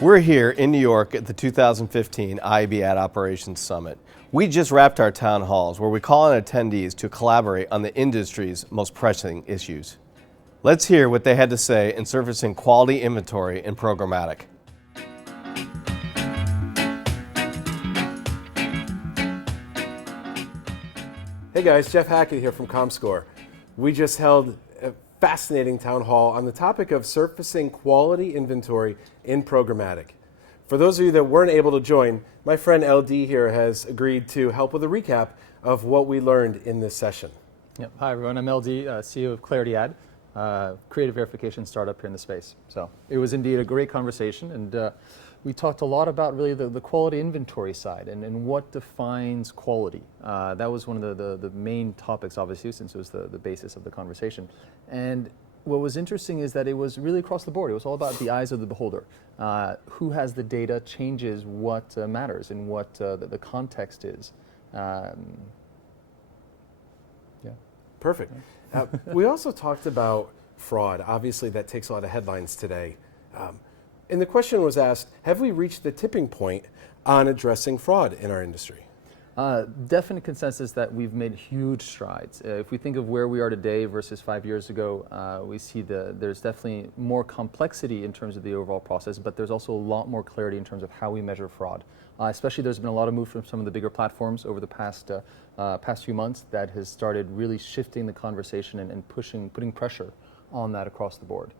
We're here in New York at the 2015 IAB Ad Operations Summit. We just wrapped our town halls where we call on attendees to collaborate on the industry's most pressing issues. Let's hear what they had to say in surfacing quality inventory in programmatic. Hey guys, Jeff Hackett here from comScore. We just held a fascinating town hall on the topic of surfacing quality inventory in programmatic. For those of you that weren't able to join, my friend LD here has agreed to help with a recap of what we learned in this session. Yep. Hi everyone, I'm LD, CEO of ClarityAd, creative verification startup here in the space. So it was indeed a great conversation, and we talked a lot about really the quality inventory side and what defines quality. That was one of the main topics, obviously, since it was the basis of the conversation. And what was interesting is that it was really across the board. It was all about the eyes of the beholder. Who has the data changes what matters and what the context is. Yeah. Perfect. We also talked about fraud. Obviously, that takes a lot of headlines today. And the question was asked, have we reached the tipping point on addressing fraud in our industry? Definite consensus that we've made huge strides. If we think of where we are today versus 5 years ago, we see there's definitely more complexity in terms of the overall process, but there's also a lot more clarity in terms of how we measure fraud. Especially there's been a lot of move from some of the bigger platforms over the past few months that has started really shifting the conversation and putting pressure on that across the board.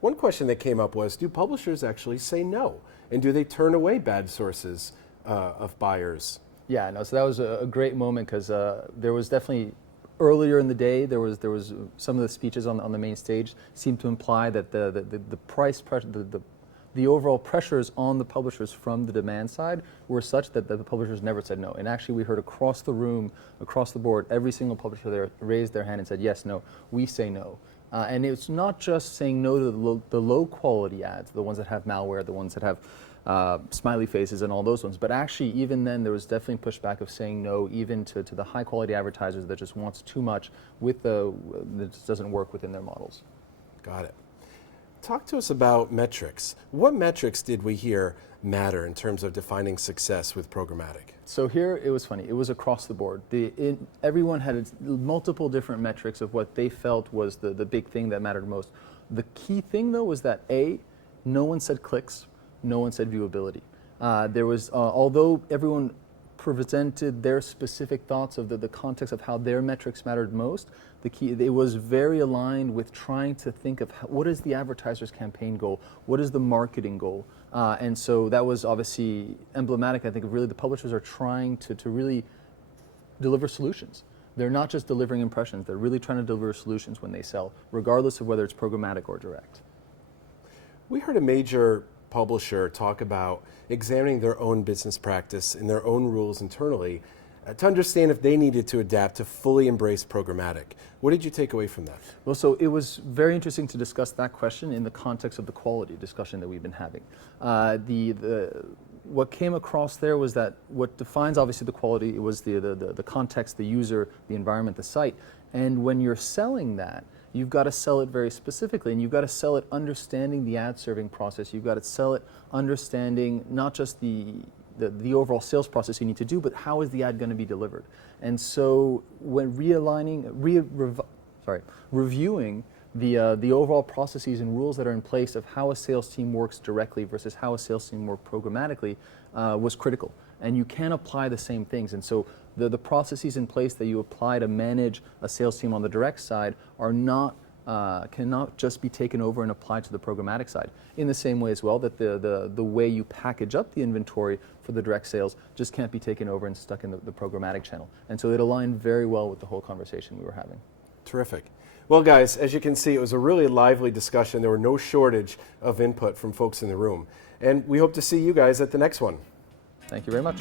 One question that came up was, do publishers actually say no? And do they turn away bad sources of buyers? Yeah, no, so that was a great moment because there was definitely, earlier in the day, there was some of the speeches on the main stage seemed to imply that the price pressure, the overall pressures on the publishers from the demand side were such that the publishers never said no. And actually we heard across the room, across the board, every single publisher there raised their hand and said, yes, no, we say no. And it's not just saying no to the low quality ads, the ones that have malware, the ones that have smiley faces and all those ones, but actually even then there was definitely pushback of saying no even to the high quality advertisers that just wants too much that just doesn't work within their models. Got it. Talk to us about metrics. What metrics did we hear matter in terms of defining success with programmatic? So here it was funny. It was across the board. Everyone had multiple different metrics of what they felt was the big thing that mattered most. The key thing though was that no one said clicks, no one said viewability. There was, although everyone presented their specific thoughts of the context of how their metrics mattered most, it was very aligned with trying to think of what is the advertiser's campaign goal, what is the marketing goal, and so that was obviously emblematic. I think really the publishers are trying to really deliver solutions. They're not just delivering impressions, they're really trying to deliver solutions when they sell, regardless of whether it's programmatic or direct. We heard a major publisher talk about examining their own business practice and their own rules internally to understand if they needed to adapt to fully embrace programmatic. What did you take away from that? Well, so it was very interesting to discuss that question in the context of the quality discussion that we've been having. What came across there was that what defines obviously the quality, it was the context, the user, the environment, the site, and when you're selling that, you've got to sell it very specifically, and you've got to sell it understanding the ad serving process. You've got to sell it understanding not just the overall sales process you need to do, but how is the ad going to be delivered. And so when reviewing the overall processes and rules that are in place of how a sales team works directly versus how a sales team works programmatically was critical. And you can't apply the same things. And so the processes in place that you apply to manage a sales team on the direct side are cannot just be taken over and applied to the programmatic side. In the same way as well that the way you package up the inventory for the direct sales just can't be taken over and stuck in the programmatic channel. And so it aligned very well with the whole conversation we were having. Terrific. Well guys, as you can see, it was a really lively discussion. There were no shortage of input from folks in the room. And we hope to see you guys at the next one. Thank you very much.